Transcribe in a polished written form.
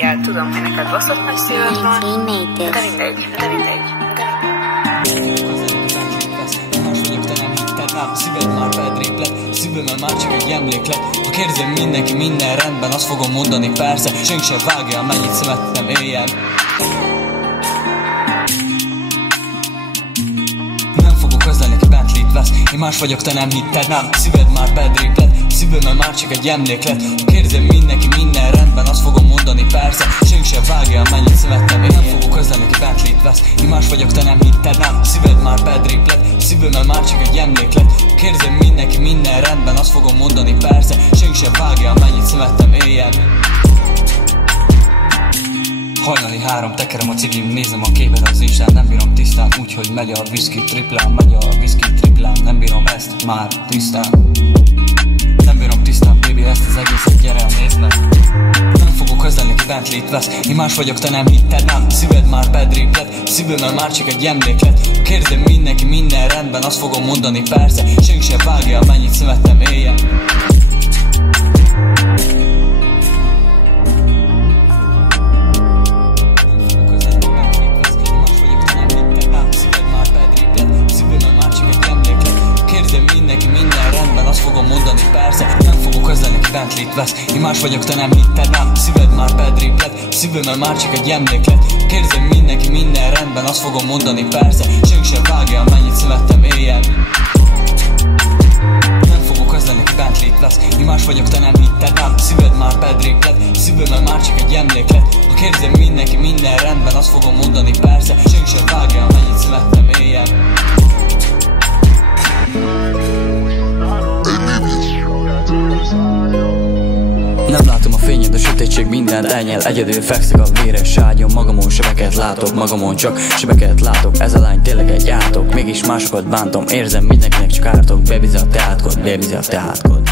reggel. Tudom, hogy neked baszott nagy szíved van, de mindegy. Más vagyok, te nem hitted, nem, szíved már bedrébb lett, szívemmel már csak egy emléklet. Ha kérdezem mindenki minden rendben, azt fogom mondani persze, senki sem vágja, amennyit szemettem éjjel. Nem fogok közölni, ki Bentley-t vesz, én más vagyok, te nem hitted, nem, szíved már bedrébb lett, szívemmel már csak egy emléklet. Ha kérdezem mindenki minden rendben, azt fogom mondani persze, senki sem vágja, amennyit szemettem éjjel. Nem fogok közölni, ki Bentley-t vesz, én más vagyok, te nem hitted, nem, szíved már bedrébb lett, szívemmel már csak egy emléklet. Ha kérdezem mindenki minden rendben, azt fogom mondani persze, senki sem vágja, amennyit szemettem éjjel. Hajnali 3, tekerem a cigim, nézem a képet az Instán, nem bírom tisztán, úgyhogy megy a whisky triplán, nem bírom ezt már tisztán. Nem bírom tisztán, baby, ezt az egészet, gyere, nézd meg. Nem fogok közölni, ki Bentley-t vesz, én más vagyok, te nem hitted, nem, szíved már bedrébb lett, szívemmel már csak egy emléklet. Ha kérdezem mindenki minden rendben, azt fogom mondani persze, senki sem vágja, amennyit szemettem éjjel. Mindenki minden rendben, azt fogom mondani persze, nem fogok közölni, ki Bentley-t vesz, én más vagyok, te nem hitted, nem, szíved már bedrébb lett, szívemmel már csak egy emléklet. Kérdezem mindenki minden rendben, azt fogom mondani persze, senki sem vágja, amennyit szemettem éjjel. Nem fogok közölni, ki Bentley-t vesz, én más vagyok, te nem hitted, nem, szíved már bedrébb lett, szívemmel már csak egy emléklet. Ha kérdezem mindenki minden rendben, azt fogom mondani persze, senki sem vágja, amennyit szemettem éjjel. Nem látom a fényed, a sötétség mindent elnyel, egyedül fekszik a véres ágyon, magamon sebeket látok, magamon csak sebeket látok. Ez a lány tényleg egy átok, mégis másokat bántom, érzem mindenkinek csak ártok. Babyzi a teátkod, babyzi a teátkod.